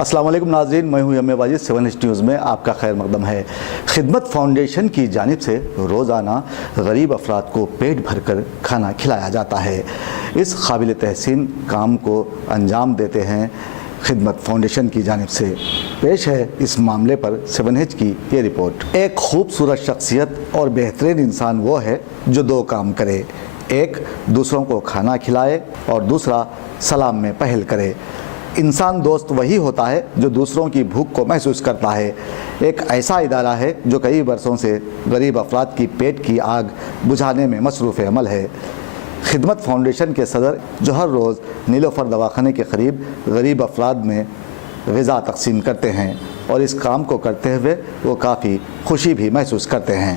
السلام علیکم ناظرین، میں ہوں ایم واجد 7H نیوز میں آپ کا خیر مقدم ہے۔ خدمت فاؤنڈیشن کی جانب سے روزانہ غریب افراد کو پیٹ بھر کر کھانا کھلایا جاتا ہے۔ اس قابل تحسین کام کو انجام دیتے ہیں خدمت فاؤنڈیشن کی جانب سے۔ پیش ہے اس معاملے پر 7H کی یہ رپورٹ۔ ایک خوبصورت شخصیت اور بہترین انسان وہ ہے جو دو کام کرے، ایک دوسروں کو کھانا کھلائے اور دوسرا سلام میں پہل کرے۔ انسان دوست وہی ہوتا ہے جو دوسروں کی بھوک کو محسوس کرتا ہے۔ ایک ایسا ادارہ ہے جو کئی برسوں سے غریب افراد کی پیٹ کی آگ بجھانے میں مصروف عمل ہے۔ خدمت فاؤنڈیشن کے صدر جو ہر روز نیلوفر دواخانے کے قریب غریب افراد میں غذا تقسیم کرتے ہیں اور اس کام کو کرتے ہوئے وہ کافی خوشی بھی محسوس کرتے ہیں۔